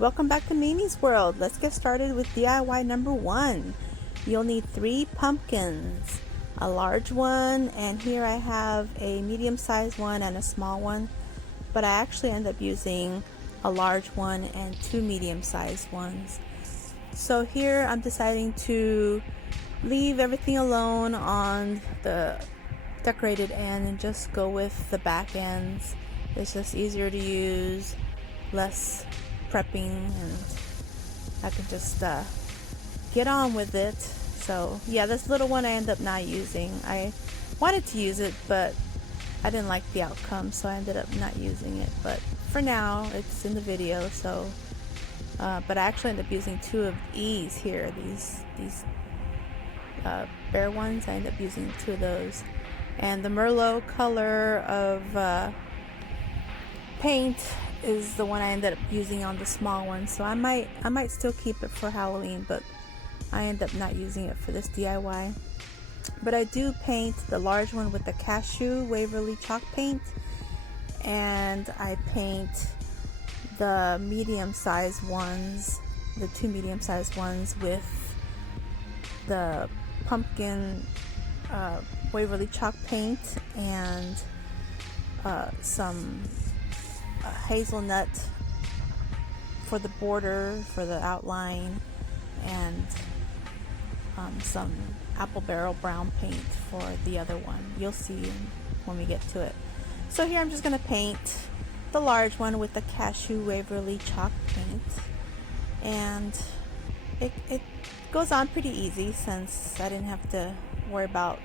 Welcome back to Mimi's World. Let's get started with DIY number 1. You'll need 3 pumpkins, a large one, and here I have a medium-sized one and a small one, but I actually end up using a large one and 2 medium-sized ones. So here I'm deciding to leave everything alone on the decorated end and just go with the back ends. It's just easier to use, less prepping, and I can just get on with it. So yeah, this little one I end up not using. I wanted to use it, but I didn't like the outcome, so I ended up not using it. But for now, it's in the video. So but I actually ended up using 2 of these here, these bare ones. I ended up using 2 of those, and the Merlot color of paint is the one I ended up using on the small one. So I might still keep it for Halloween, but I end up not using it for this DIY. But I do paint the large one with the cashew Waverly chalk paint, and I paint the medium-sized ones, the 2 medium-sized ones, with the pumpkin Waverly chalk paint and some hazelnut for the border, for the outline, and some apple barrel brown paint for the other one. You'll see when we get to it. So here I'm just going to paint the large one with the cashew Waverly chalk paint, and it goes on pretty easy since I didn't have to worry about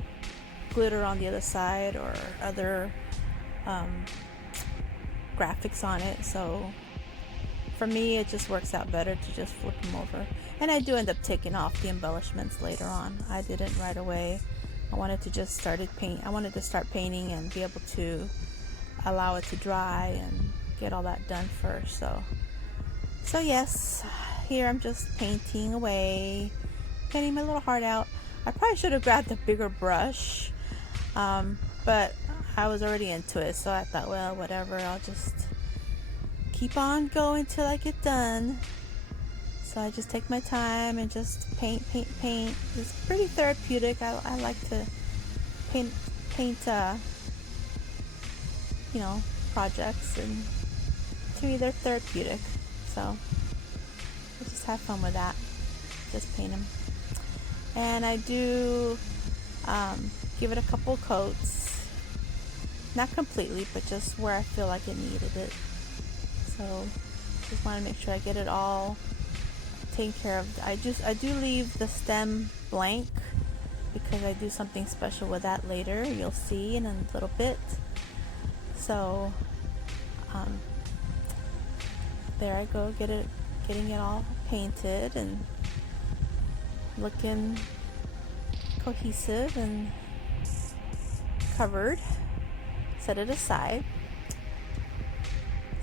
glitter on the other side or other graphics on it. So for me, it just works out better to just flip them over, and I do end up taking off the embellishments later on. I didn't right away. I wanted to just start painting and be able to allow it to dry and get all that done first. So yes, here I'm just painting away, painting my little heart out. I probably should have grabbed a bigger brush, but I was already into it, so I thought, well, whatever, I'll just keep on going till I get done. So I just take my time and just paint. It's pretty therapeutic. I like to paint projects, and to me they're therapeutic. So I just have fun with that. Just paint them, and I do give it a couple coats. Not completely, but just where I feel like it needed it. So just want to make sure I get it all taken care of. I do leave the stem blank because I do something special with that later. You'll see in a little bit. So there I go, getting it all painted and looking cohesive and covered. Set it aside.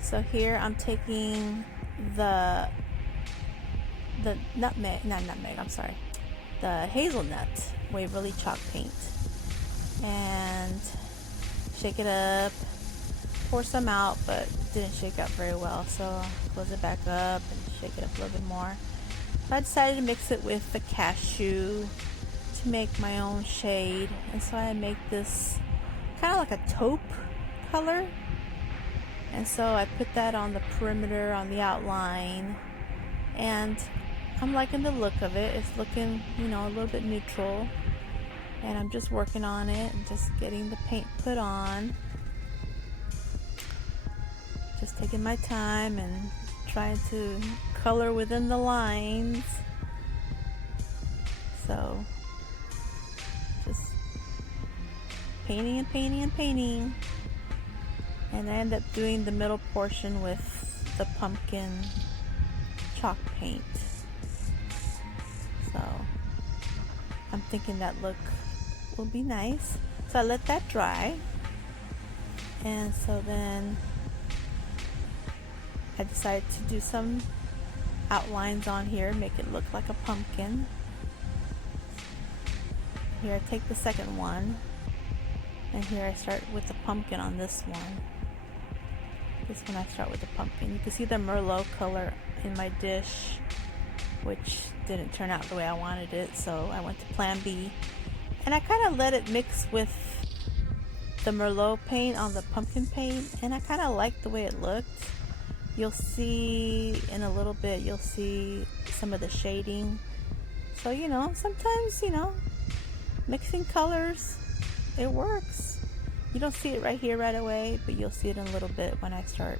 So here I'm taking the hazelnut Waverly chalk paint, and shake it up, pour some out, but it didn't shake up very well, so I'll close it back up and shake it up a little bit more. So I decided to mix it with the cashew to make my own shade, and so I make this kind of like a taupe color, and so I put that on the perimeter, on the outline, and I'm liking the look of it. It's looking, a little bit neutral, and I'm just working on it and just getting the paint put on, just taking my time and trying to color within the lines. So just painting, and I end up doing the middle portion with the pumpkin chalk paint. So I'm thinking that look will be nice. So I let that dry, and so then I decided to do some outlines on here, make it look like a pumpkin. Here I take the second one, and here I start with the pumpkin on this one. This one I start with the pumpkin. You can see the Merlot color in my dish, which didn't turn out the way I wanted it, so I went to plan B. And I kind of let it mix with the Merlot paint on the pumpkin paint, and I kind of liked the way it looked. You'll see in a little bit, you'll see some of the shading. So, you know, sometimes, you know, mixing colors, it works. You don't see it right here right away, but you'll see it in a little bit when I start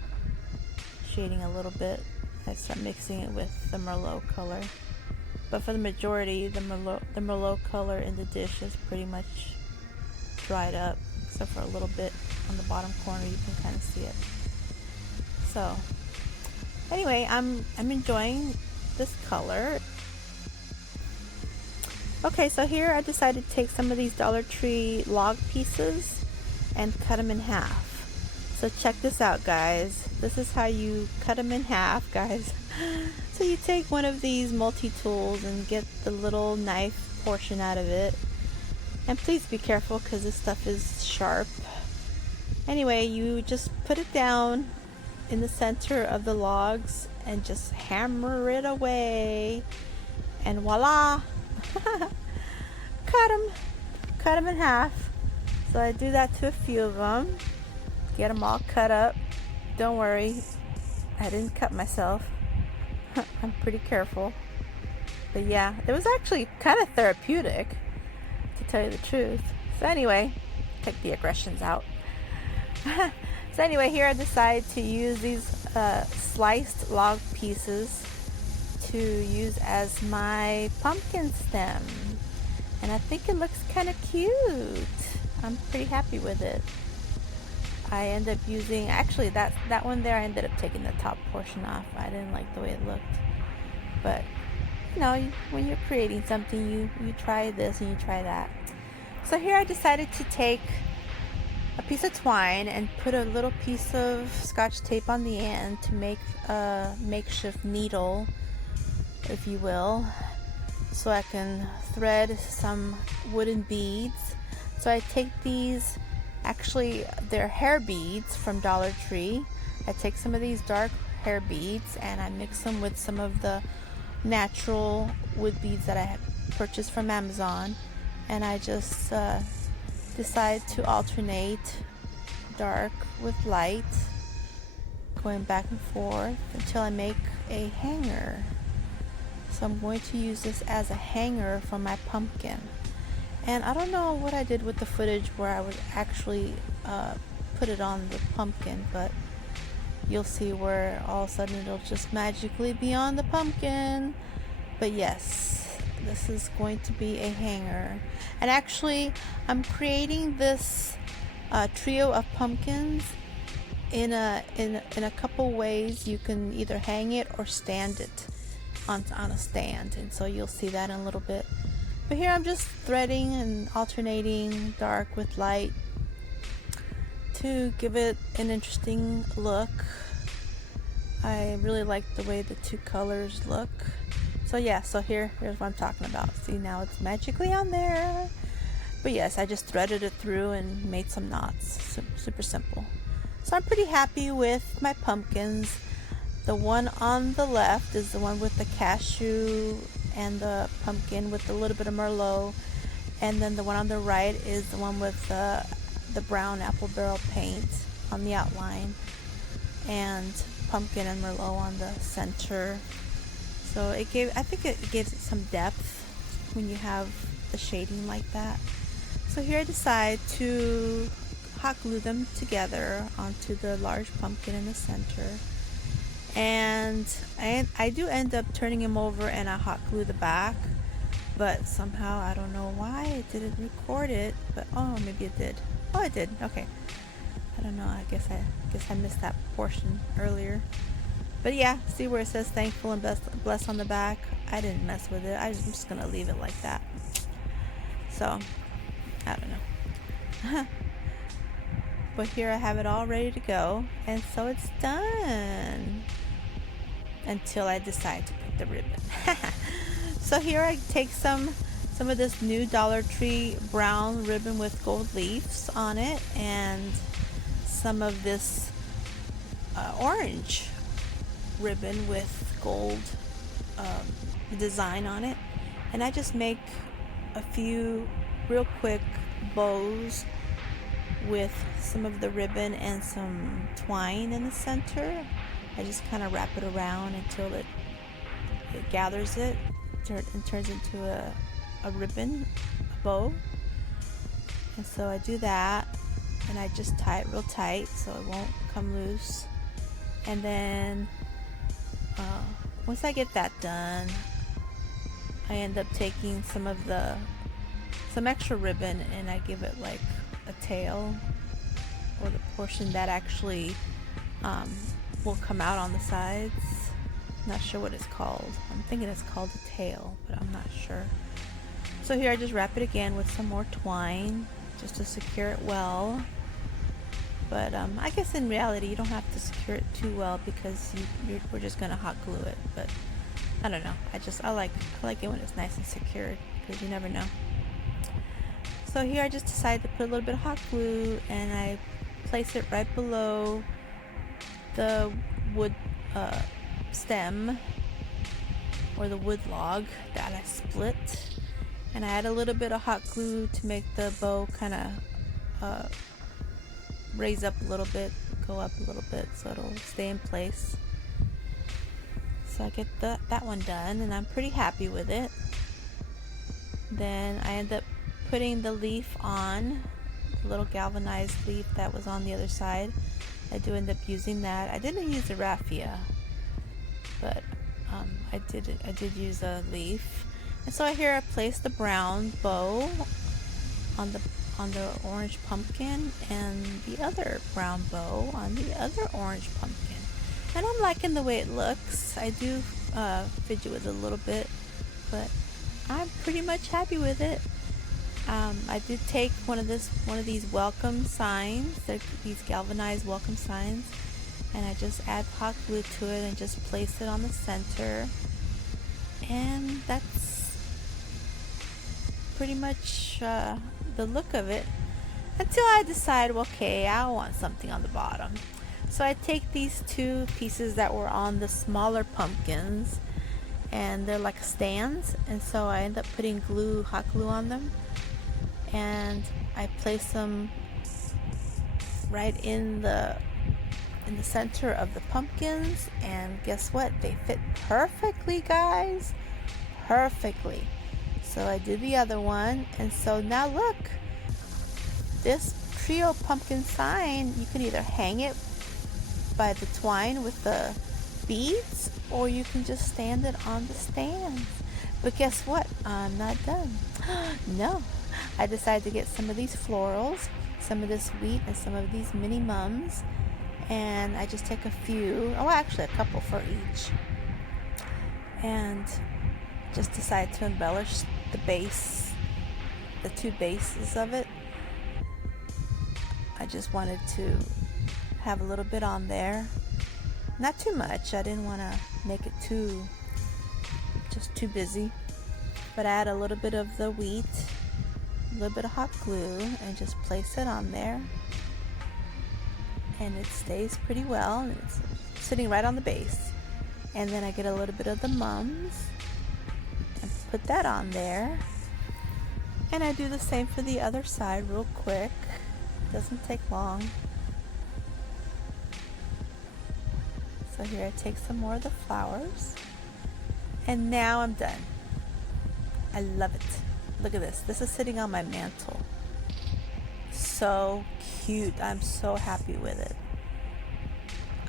shading a little bit. I start mixing it with the Merlot color. But for the majority, the Merlot color in the dish is pretty much dried up, except for a little bit on the bottom corner. You can kind of see it. So anyway, I'm enjoying this color. Okay, so here I decided to take some of these Dollar Tree log pieces and cut them in half. So check this out, guys. This is how you cut them in half, guys. So you take one of these multi-tools and get the little knife portion out of it. And please be careful because this stuff is sharp. Anyway, you just put it down in the center of the logs and just hammer it away. And voila! Cut them in half. So I do that to a few of them. Get them all cut up. Don't worry, I didn't cut myself. I'm pretty careful. But yeah, it was actually kind of therapeutic, to tell you the truth. So anyway, take the aggressions out. So anyway, here I decided to use these sliced log pieces to use as my pumpkin stem. And I think it looks kind of cute. I'm pretty happy with it. I end up using, actually that one there, I ended up taking the top portion off. I didn't like the way it looked. But, you know, when you're creating something, you try this and you try that. So here I decided to take a piece of twine and put a little piece of Scotch tape on the end to make a makeshift needle, if you will, so I can thread some wooden beads. So I take these, actually they're hair beads from Dollar Tree. I take some of these dark hair beads and I mix them with some of the natural wood beads that I had purchased from Amazon, and I just decide to alternate dark with light, going back and forth until I make a hanger. So I'm going to use this as a hanger for my pumpkin. And I don't know what I did with the footage where I would actually put it on the pumpkin, but you'll see where all of a sudden it'll just magically be on the pumpkin. But yes, this is going to be a hanger. And actually, I'm creating this trio of pumpkins in a couple ways. You can either hang it or stand it on a stand, and so you'll see that in a little bit. But here I'm just threading and alternating dark with light to give it an interesting look. I really like the way the two colors look. So yeah, so here's what I'm talking about. See, now it's magically on there. But yes, I just threaded it through and made some knots. Super simple. So I'm pretty happy with my pumpkins. The one on the left is the one with the cashew and the pumpkin with a little bit of Merlot. And then the one on the right is the one with the brown apple barrel paint on the outline. And pumpkin and Merlot on the center. So I think it gives it some depth when you have the shading like that. So here I decide to hot glue them together onto the large pumpkin in the center. And I do end up turning him over and I hot glue the back, but somehow I don't know why it didn't record it, but oh, maybe it did. Oh, it did. Okay. I don't know. I guess I missed that portion earlier. But yeah, see where it says thankful and blessed on the back? I didn't mess with it. I'm just gonna leave it like that. So I don't know. But here I have it all ready to go, and so it's done. Until I decide to put the ribbon. So here I take some of this new Dollar Tree brown ribbon with gold leaves on it, and some of this orange ribbon with gold design on it, and I just make a few real quick bows with some of the ribbon and some twine in the center. I just kind of wrap it around until it gathers it and turns into a ribbon, a bow. And so I do that, and I just tie it real tight so it won't come loose. And then once I get that done, I end up taking some extra ribbon, and I give it like a tail, or the portion that actually will come out on the sides. Not sure what it's called. I'm thinking it's called a tail, but I'm not sure. So here I just wrap it again with some more twine just to secure it well. But I guess in reality you don't have to secure it too well, because we're just gonna hot glue it. But I don't know. I like it when it's nice and secured, because you never know. So here I just decided to put a little bit of hot glue, and I place it right below the wood stem, or the wood log that I split, and I add a little bit of hot glue to make the bow kind of raise up a little bit, go up a little bit, so it'll stay in place. So I get that one done, and I'm pretty happy with it. Then I end up putting the leaf on, the little galvanized leaf that was on the other side. I do end up using that. I didn't use the raffia, but I did use a leaf. And so here I place the brown bow on the orange pumpkin, and the other brown bow on the other orange pumpkin. And I'm liking the way it looks. I do fidget with it a little bit, but I'm pretty much happy with it. I did take one of these welcome signs. They're these galvanized welcome signs, and I just add hot glue to it and just place it on the center, and that's pretty much the look of it, until I decide, well, okay, I want something on the bottom. So I take these two pieces that were on the smaller pumpkins, and they're like stands, and so I end up putting hot glue on them, and I place them right in the center of the pumpkins, and guess what? They fit perfectly, guys. Perfectly. So I did the other one, and so now look, this trio pumpkin sign, you can either hang it by the twine with the beads, or you can just stand it on the stands. But guess what? I'm not done. No, I decided to get some of these florals, some of this wheat, and some of these mini mums, and I just take a few, actually a couple for each, and just decide to embellish the base, the two bases of it. I just wanted to have a little bit on there, not too much. I didn't want to make it too busy, but I add a little bit of the wheat, a little bit of hot glue, and just place it on there, and it stays pretty well, and it's sitting right on the base. And then I get a little bit of the mums and put that on there, and I do the same for the other side real quick. Doesn't take long. So here I take some more of the flowers, and now I'm done. I love it. Look at this. This is sitting on my mantle. So cute. I'm so happy with it.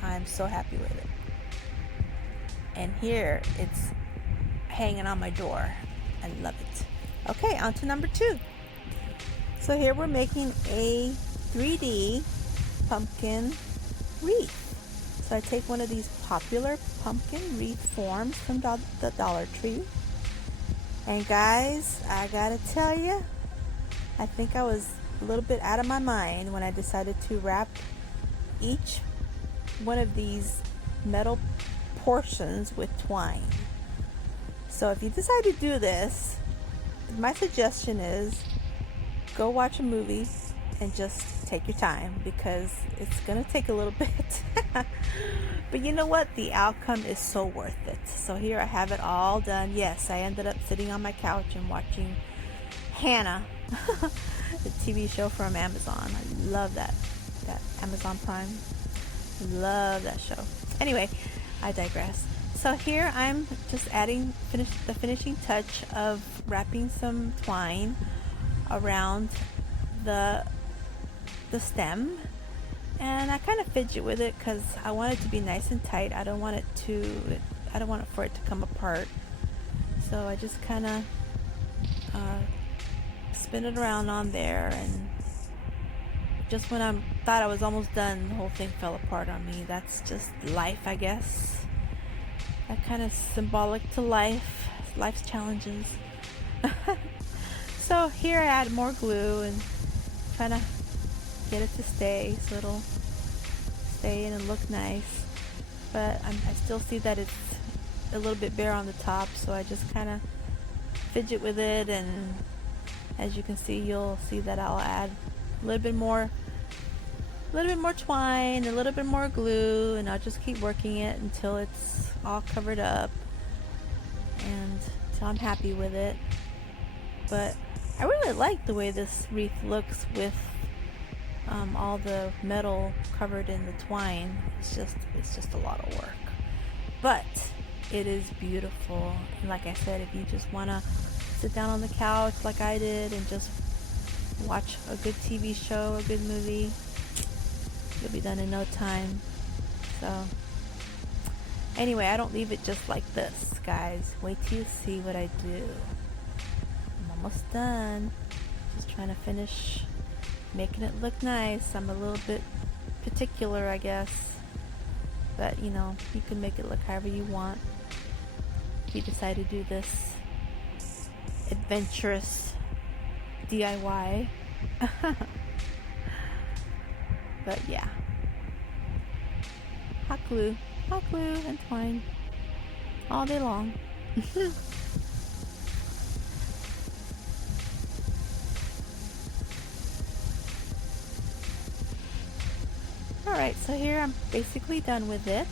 I'm so happy with it. And here it's hanging on my door. I love it. Okay, on to number 2. So here we're making a 3D pumpkin wreath. So I take one of these popular pumpkin wreath forms from the Dollar Tree. And guys, I gotta tell you, I think I was a little bit out of my mind when I decided to wrap each one of these metal portions with twine. So if you decide to do this, my suggestion is go watch a movie and just take your time, because it's gonna take a little bit. But you know what? The outcome is so worth it. So here I have it all done. Yes, I ended up sitting on my couch and watching Hannah, the TV show from Amazon. I love that Amazon Prime. Love that show. Anyway, I digress. So here I'm just adding the finishing touch of wrapping some twine around the stem, and I kind of fidget with it because I want it to be nice and tight. I don't want it for it to come apart. So I just kind of spin it around on there, and just when I thought I was almost done, the whole thing fell apart on me. That's just life, I guess. That kind of symbolic to life's challenges. So here I add more glue and trying to get it to stay so it'll stay in and look nice. But I still see that it's a little bit bare on the top, so I just kind of fidget with it, and as you can see, you'll see that I'll add a little bit more twine, a little bit more glue, and I'll just keep working it until it's all covered up and until I'm happy with it. But I really like the way this wreath looks with all the metal covered in the twine. It's just a lot of work, but it is beautiful. And like I said, if you just want to sit down on the couch like I did and just watch a good TV show, a good movie, you'll be done in no time. So anyway, I don't leave it just like this, guys. Wait till you see what I do. I'm almost done. Just trying to finish making it look nice. I'm a little bit particular, I guess, but you know, you can make it look however you want if you decide to do this adventurous DIY. But yeah, hot glue and twine all day long. Alright, so here I'm basically done with it.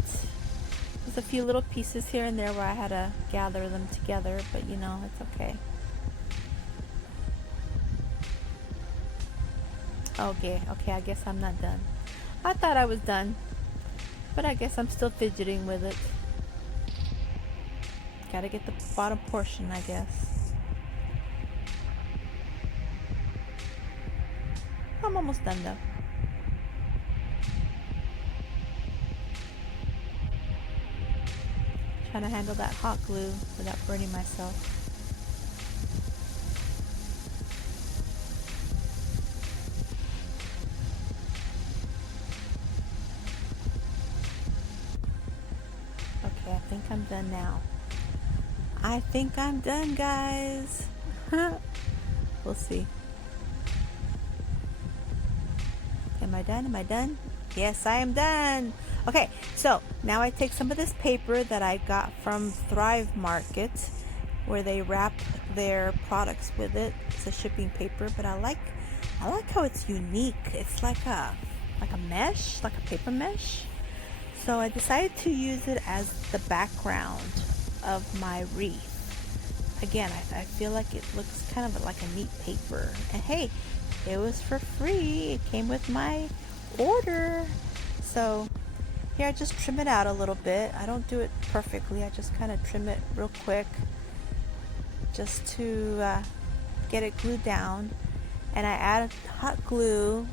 There's a few little pieces here and there where I had to gather them together, but you know, it's okay. Okay, I guess I'm not done. I thought I was done, but I guess I'm still fidgeting with it. Gotta get the bottom portion, I guess. I'm almost done though. Trying to handle that hot glue without burning myself. Okay, I think I'm done now. I think I'm done, guys. We'll see. Am I done? Am I done? Yes, I am done. Okay, so now I take some of this paper that I got from Thrive Market, where they wrap their products with it. It's a shipping paper, but I like how it's unique. It's like a mesh, like a paper mesh. So I decided to use it as the background of my wreath. Again, I feel like it looks kind of like a neat paper. And hey, it was for free. It came with my order. So here I just trim it out a little bit. I don't do it perfectly. I just kind of trim it real quick just to get it glued down. And I add hot glue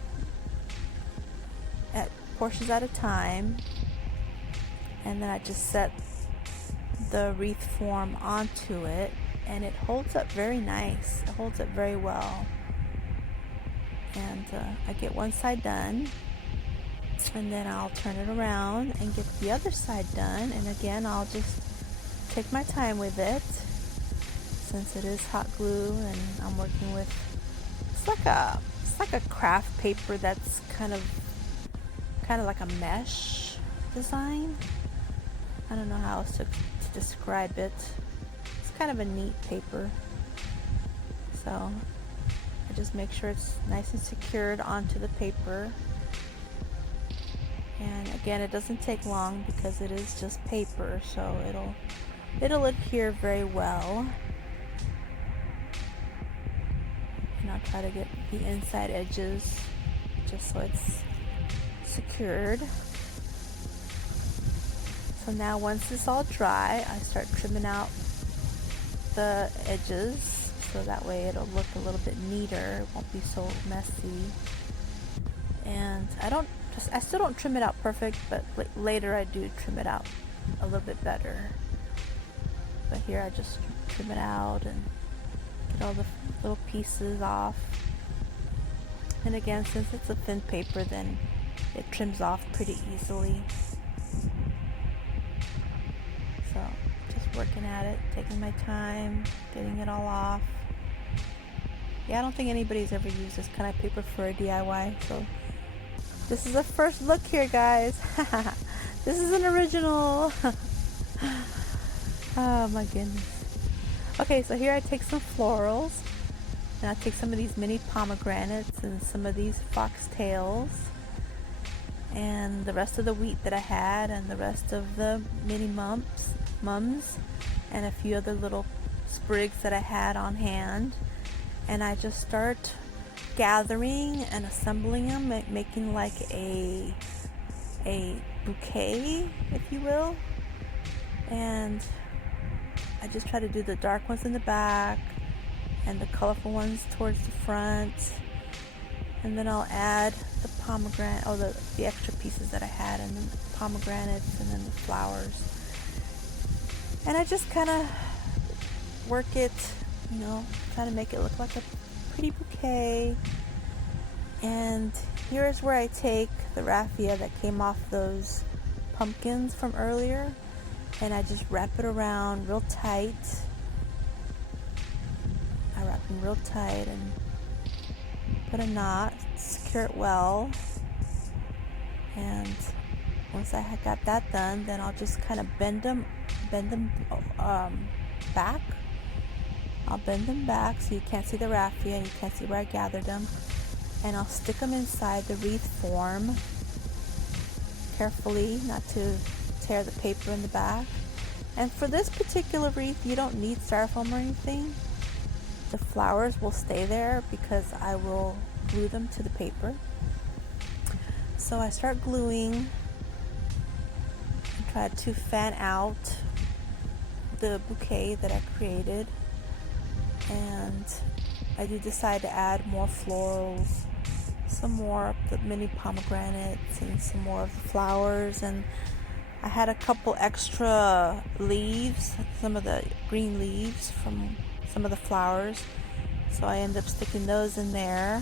at portions at a time. And then I just set the wreath form onto it. And it holds up very nice. It holds up very well. And I get one side done. And then I'll turn it around and get the other side done. And again, I'll just take my time with it, since it is hot glue and I'm working with, it's like a craft paper that's kind of like a mesh design. I don't know how else to describe it. It's kind of a neat paper. So I just make sure it's nice and secured onto the paper. And again, it doesn't take long because it is just paper, so it'll adhere very well. And I'll try to get the inside edges just so it's secured. So now once it's all dry, I start trimming out the edges so that way it'll look a little bit neater. It won't be so messy. And I still don't trim it out perfect, but later I do trim it out a little bit better. But here I just trim it out and get all the little pieces off. And again, since it's a thin paper, then it trims off pretty easily. So just working at it, taking my time, getting it all off. Yeah, I don't think anybody's ever used this kind of paper for a DIY, so this is a first look here, guys. This is an original. Oh my goodness. Okay, so here I take some florals, and I take some of these mini pomegranates and some of these foxtails and the rest of the wheat that I had and the rest of the mini mums and a few other little sprigs that I had on hand, and I just start gathering and assembling them, making like a bouquet, if you will. And I just try to do the dark ones in the back and the colorful ones towards the front, and then I'll add the pomegranate, the extra pieces that I had, and then the pomegranates and then the flowers, and I just kind of work it, trying to make it look like a pretty bouquet. And here's where I take the raffia that came off those pumpkins from earlier, and I just wrap it around real tight. I wrap them real tight and put a knot, secure it well. And once I got that done, then I'll just kind of bend them back. I'll bend them back so you can't see the raffia and you can't see where I gathered them. And I'll stick them inside the wreath form carefully, not to tear the paper in the back. And for this particular wreath, you don't need styrofoam or anything. The flowers will stay there because I will glue them to the paper. So I start gluing and try to fan out the bouquet that I created. And I do decide to add more florals, some more of the mini pomegranates and some more of the flowers, and I had a couple extra leaves, some of the green leaves from some of the flowers, so I ended up sticking those in there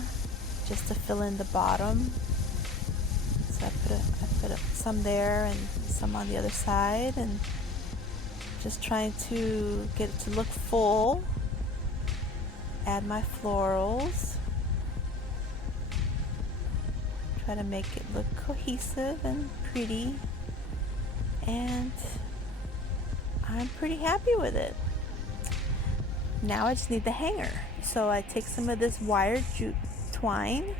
just to fill in the bottom. So I put some there and some on the other side, and just trying to get it to look full. Add my florals, try to make it look cohesive and pretty, and I'm pretty happy with it. Now I just need the hanger. So I take some of this wired jute twine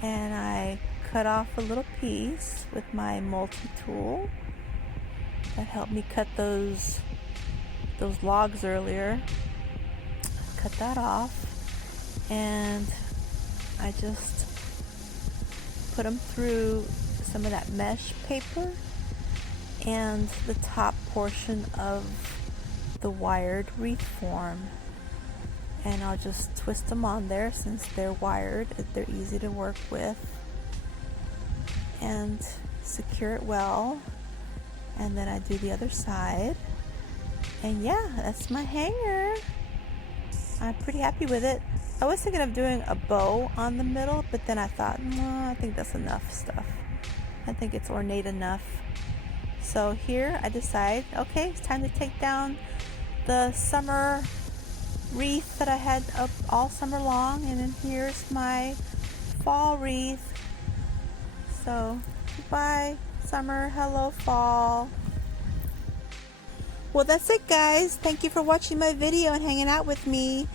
and I cut off a little piece with my multi-tool that helped me cut those logs earlier. Cut that off, and I just put them through some of that mesh paper and the top portion of the wired wreath form, and I'll just twist them on there since they're wired. They're easy to work with, and secure it well, and then I do the other side, and yeah, that's my hanger. I'm pretty happy with it. I was thinking of doing a bow on the middle, but then I thought, no, I think that's enough stuff. I think it's ornate enough. So here I decide, okay, it's time to take down the summer wreath that I had up all summer long, and then here's my fall wreath. So goodbye summer, hello fall. Well, that's it, guys. Thank you for watching my video and hanging out with me.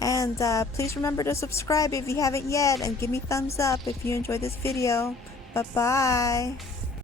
And please remember to subscribe if you haven't yet, and give me thumbs up if you enjoyed this video. Bye-bye.